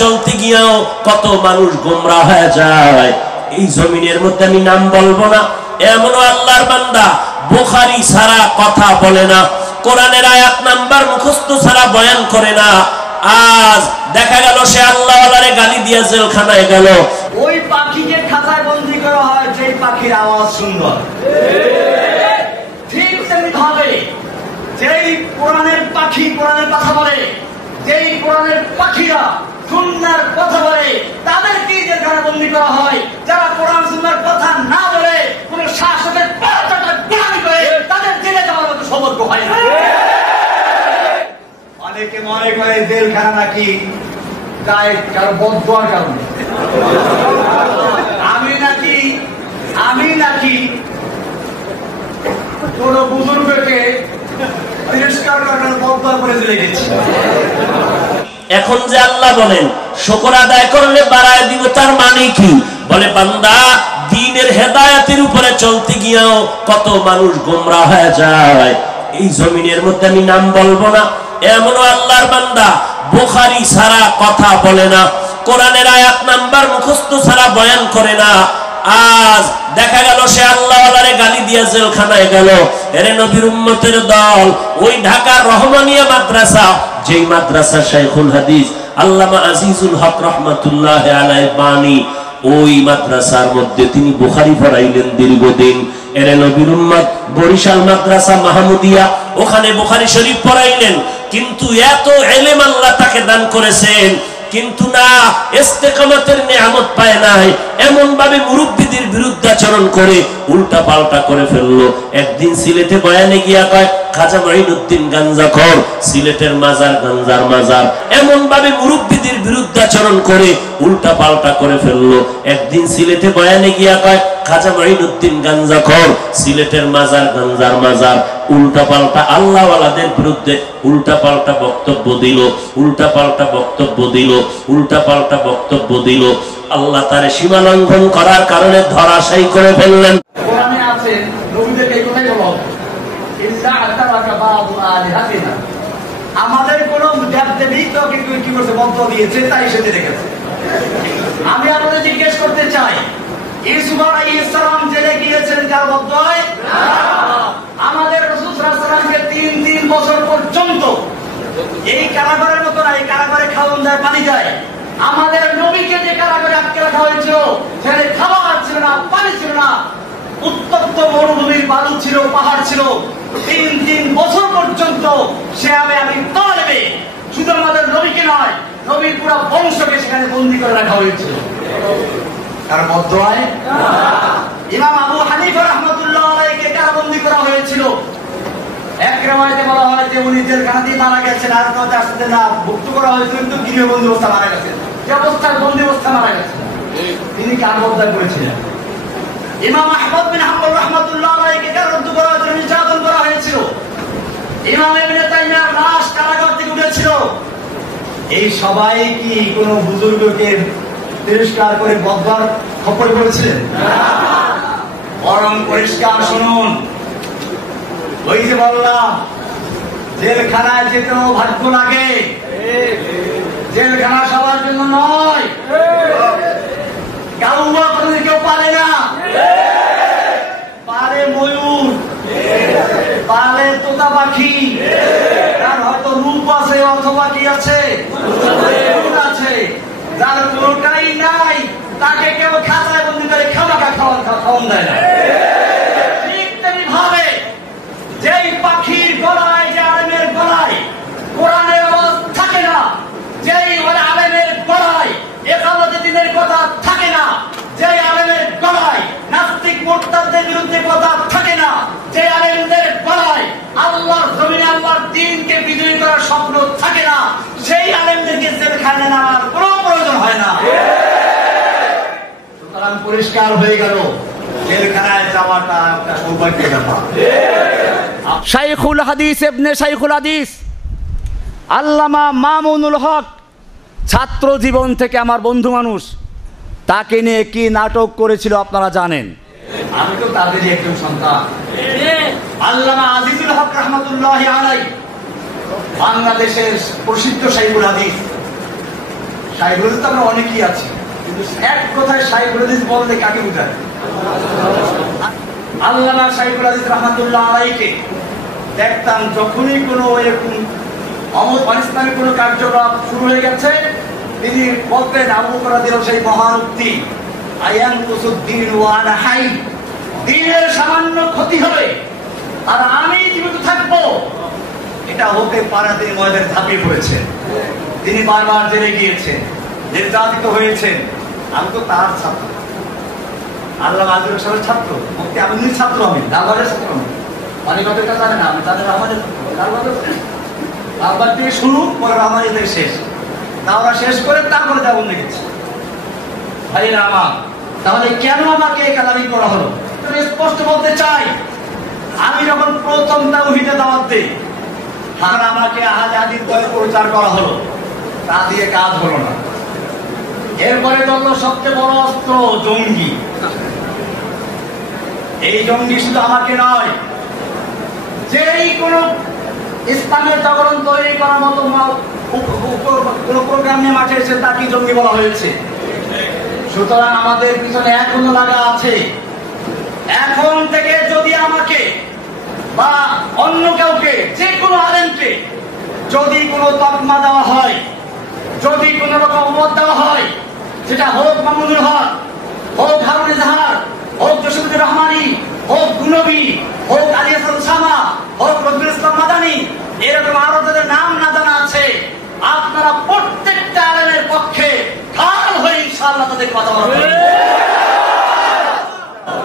চলতে গিয়েও কত মানুষ গোমরা হয়ে যায়। এই জমিনের মধ্যে আমি নাম বলবো না, এমনও আল্লাহর বান্দা বুখারী ছাড়া কথা বলে না, কোরআনের আয়াত নাম্বার মুখস্থ ছাড়া বয়ান করে না। আজ দেখা গেল সে আল্লাহওয়ালারে গালি দিয়ে জেলখানায় গেল। ওই পাখিকে খাঁচায় বন্দী করা হয় যে পাখির আওয়াজ সুন্দর, ঠিক তেমনি ভাবে যেই কোরআনের পাখি কোরআনের কথা বলে, যেই কোরআনের পাখিরা সুন্দর কথা বলে, তাদেরকে জেলখানায় বন্দী করা হয়। যারা কোরআন সুন্দর কথা না বলে কোন শাসকের পাল্টাটা জ্ঞানী করে তাদের জেলে যাওয়ার মতো সতর্ক হয় না। অনেকে মনে করে জেলখানা নাকি গায়ে কারো বদদোয়ার কারণে, আমি নাকি কোন বুজুর্গকে তিরস্কার করার বদদোয়া করে জেলে গেছি। এখন যে আল্লাহ বলেন শুকর আদায় করলে বাড়ায় দিব, তার মানে কি? বলে বান্দা দ্বীনের হেদায়েতের উপরে চলতে গিয়েও কত মানুষ গোমরা হয়ে যায়। এই জমিনের মধ্যে আমি নাম বলবো না, এমনও আল্লাহর বান্দা বুখারী ছাড়া কথা বলে না, কোরআনের আয়াত নাম্বার মুখস্থ ছাড়া বয়ান করে না। আজ দেখা গেল সে আল্লাহওয়ালারে গালি দিয়ে জেলখানায় গেল। এরে নবীর উম্মতের দল, ওই ঢাকার রহমানিয়া মাদ্রাসা, যেই মাদ্রাসা শাইখুল হাদিস আল্লামা আজিজুল হক রহমাতুল্লাহ আলাইহি বানী, ওই মাদ্রাসার মধ্যে তিনি বুখারী পড়াইলেন দীর্ঘদিন। এরে নবীর উম্মত বরিশাল মাদ্রাসা মাহমুদিয়া, ওখানে বুখারী শরীফ পড়াইলেন। কিন্তু এত ইলম আল্লাহ তাকে দান করেছেন, কিন্তু না ইস্তেকামতের নিয়ামত পায় নাই। এমন ভাবে মুরব্বিদের বিরুদ্ধাচরণ করে উল্টা পাল্টা করে ফেললো। একদিন সিলেটে বয়ানে গিয়া কয় খাজা মঈনুদ্দিন গাঞ্জাখোর, সিলেটের মাজার গাঞ্জার মাজার। এমন ভাবে মুরব্বিদের বিরুদ্ধাচরণ করে উল্টা পাল্টা করে ফেললো। একদিন সিলেটে বয়ানে গিয়া কয় খাজা মঈনুদ্দিন গাঞ্জাখোর, সিলেটের মাজার গাঞ্জার মাজার। উল্টা পাল্টা আল্লাহওয়ালাদের বিরুদ্ধে উল্টা পাল্টা বক্তব্য দিল, উল্টা পাল্টা বক্তব্য দিল, উল্টা পাল্টা বক্তব্য দিল। আল্লাহ তার সীমা লঙ্ঘন করার কারণে ধরাশায়ী করে ফেললেন। কোরআনে আছে নবীদেরকে এই কথাই বলা হবে, ইল্লা আতারাকা বাদু আলিহাতিনা, আমাদের কোন দেবদেবী তো কিন্তু কি করছে, বন্ধ দিয়েছে, তাই সেটা রেখেছে। আমি আপনাদের জিজ্ঞেস করতে চাই, ইউসুফ আলাইহিস সালাম জেলে গিয়েছেন কার বদয়? আমাদের রাসূল সাল্লাল্লাহু আলাইহি ওয়াসাল্লামকে 3 বছর পর্যন্ত এই কারাগারের মতো না, এই কারাগারে খাওয়ান যায়, পানি যায়। আমাদের নবীকে যে কারাগারে আটকে রাখা হয়েছিল সেখানে খাবার ছিল না, পানি ছিল না, উত্তপ্ত মরুভূমির বালু ছিল, পাহাড় ছিল। 3 বছর পর্যন্ত সে আমি তলবে, শুধু আমাদের নবীকে নয়, নবীর পুরো বংশকে সেখানে বন্দী করে রাখা হয়েছিল। কার বদয়? ইমাম আবু হানিফা রাহমাতুল্লাহ আলাইহিকে কারাবন্দী করা হয়েছিল। এক riwayate বলা হয় যে উনি জেলখানাতেই মারা গেছেন, আর কথা আসছে না মুক্ত করা হয়েছিল, কিন্তু গৃহবন্দী অবস্থা মারা গেছেন, যে অবস্থায় বন্দী অবস্থা মারা গেছেন। তিনি কার বদয় করেছিলেন? ইমাম আহমদ বিন হাম্বল রাহমাতুল্লাহ আলাইহিকে কারাবন্দী করা হয়েছিল, নির্যাতন করা হয়েছিল। ইমাম ইবনে তাইমিয়ার লাশ কারাগার থেকে উঠেছিল। এই সবাই কি কোনো বুজুর্গকে তিরস্কার করে বদবার খপ্পরে পড়েছিলেন? বরং পরিষ্কার শুনুন, ওই যে বললাম জেলখানায় যেতেও ভাগ্য লাগে, জেলখানা সবার জন্য নয়। কাউয়া কোনদিন কেউ পারে না, পারে ময়ূর, পারে তোতা পাখি, তার হয়তো রূপ আছে অথবা কি আছে, আছে। যার কোনটাই নাই তাকে কেউ খাঁচায় বন্দী করে খামাখা খাওয়ান দেয় না। ঠিক তেমনি ভাবে যেই পাখির গলায়, যে আলেমের গলায় কোরআনের আওয়াজ থাকে না, যেই আলেমের গলায় একামতের দিনের কথা থাকে না, যেই আলেমের গলায় নাস্তিক মুরতাদদের বিরুদ্ধে কথা থাকে না, যে আলেমদের গলায় আল্লাহর জমিনে আল্লাহর দ্বীনকে বিজয়ী করার স্বপ্ন থাকে না, সেই আলেমদেরকে জেলখানায় নেওয়ার কোনো প্রয়োজন হয় না। সুতরাং পরিষ্কার হয়ে গেল, জেলখানায় যাওয়াটা একটা সৌভাগ্যের ব্যাপার। শাইখুল হাদিস ইবনে শাইখুল হাদিস আল্লামা মামুনুল হক ছাত্র জীবন থেকে আমার বন্ধু মানুষ, তাকে নিয়ে কি নাটক করেছিল আপনারা জানেন। আমি তো তাদেরই একজন সন্তান। আল্লামা আজিজুল হক রাহমাতুল্লাহি আলাইহি বাংলাদেশের প্রসিদ্ধ শাইখুল হাদিস, শাইখুল হাদিস তো আমরা অনেকেই আছি, কিন্তু এক কথায় শাইখুল হাদিস বলতে কাকে বোঝায়? আল্লামা শাইখুল হাদিস রাহমাতুল্লাহ আলাইহিকে দেখতাম যখনই কোনো এরকম ইসলামী কোনো কার্যকলাপ শুরু হয়ে গেছে, তিনি বলতেন আবু বকর রাদিয়াল্লাহু সেই মহান উক্তি, আয়ান কুসুদ্দিন ওয়া আনা হাই, দ্বীনের সামান্য ক্ষতি হবে আর আমি জীবিত থাকবো, এটা হতে পারে। তিনি ময়দানে ঝাঁপিয়ে পড়েছেন, তিনি বারবার জেলে গিয়েছেন, নির্যাতিত হয়েছেন। আমি তো তার ছাত্র, আল্লামা আজিজুল সাহেবের ছাত্র, মুফতি আমিনুল ছাত্র, আমি লালবাগের ছাত্র, আমি অনেকের কাছে জানে না, আমি তাদের আমাদের লালবাগ থেকে শুরু পরে আমাদের থেকে শেষ, আমরা শেষ করে তারপরে যাবো লেগেছি। ভাইরা আমার, তাহলে কেন আমাকে কালামি করা হলো? স্পষ্ট বলতে চাই, আমি যখন প্রথম তাওহীদে দাওয়াত দিই, তখন আমাকে আহলে হাদিস বলে প্রচার করা হলো, তা দিয়ে কাজ হলো না। এরপরে হলো সবচেয়ে বড় অস্ত্র জঙ্গি। এই জঙ্গি শুধু আমাকে নয়, যেই কোন ইসলামের জাগরণ তৈরি করার মতো কোন প্রোগ্রাম নিয়ে মাঠে এসে তাকে জঙ্গি বলা হয়েছে। সুতরাং আমাদের পিছনে এখনো লাগা আছে। এখন থেকে যদি আমাকে বা অন্য কাউকে, যে কোনো আলেমকে যদি কোনো তকমা দেওয়া হয়, যদি কোনো রকম মত দেওয়া হয়, সেটা হোক মামুনুল হক, হোক হারুন ইজহার, হোক জসিমুদ্দিন রহমানি, হোক গুনবী, হোক আলী হাসান শামা, হোক রবিউল ইসলাম মাদানী, এরকম আরো যাদের নাম না জানা আছে, আপনারা প্রত্যেকটা আলেমের পক্ষে ঢাল হয়ে ইনশাআল্লাহ তাদের কথা বলবেন।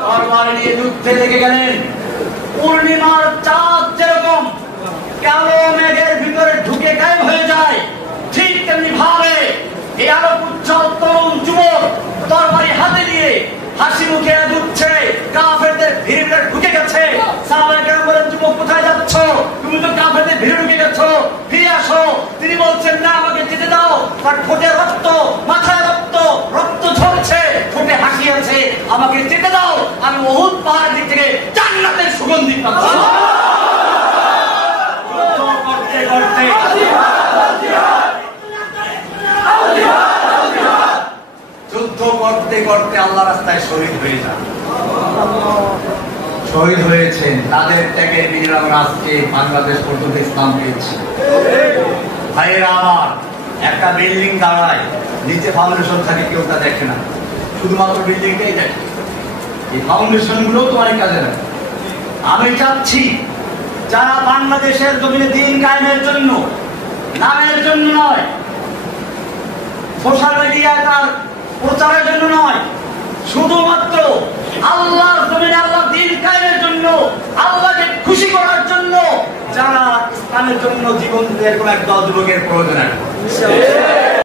তরবারি নিয়ে যুদ্ধে লেগে গেলেন। পূর্ণিমার চাঁদ যেরকম কালো মেঘের ভিতরে ঢুকে গায়েব হয়ে যায়, ঠিক তেমনি ভাবে এই আলোক উজ্জ্বল তরুণ যুবক তরবারি হাতে নিয়ে হাসি মুখে ঢুকছে, কাফেরদের ভিড়ে ঢুকে গেছে। সাহাবায়ে কেরাম বলেন, যুবক কোথায় যাচ্ছ? তুমি তো কাফেরদের ভিড়ে ঢুকে গেছো, ফিরে আসো। তিনি বলছেন, না, আমাকে যেতে দাও। তার ঠোঁটে রক্ত, মাথায় রক্ত, রক্ত ঝরছে, ঠোঁটে হাসি আছে, আমাকে যেতে দাও। আমি উহুদ পাহাড়ের দিক থেকে জান্নাতের সুগন্ধি পাচ্ছি। করতে করতে যুদ্ধ করতে করতে আল্লাহ রাস্তায় শহীদ হয়ে যান। শহীদ হয়েছেন, তাদের ত্যাগের বিনিময়ে আমরা আজকে বাংলাদেশ পর্যন্ত ইসলাম পেয়েছি। ভাইয়েরা আমার, একটা বিল্ডিং দাঁড়ায়, নিচে ফাউন্ডেশন থাকে, কেউ তা দেখে না, শুধুমাত্র বিল্ডিংটাই দেখে। এই ফাউন্ডেশন গুলো তো অনেক কাজে লাগে। আমি চাচ্ছি যারা বাংলাদেশের জমিনে দিন কায়েমের জন্য, নামের জন্য নয়, সোশ্যাল মিডিয়ায় তার প্রচারের জন্য নয়, শুধুমাত্র আল্লাহর জমিনে আল্লাহ দিন কায়েমের জন্য, আল্লাহকে খুশি করার জন্য যারা ইসলামের জন্য জীবন, এরকম একদল যুবকের প্রয়োজন আছে।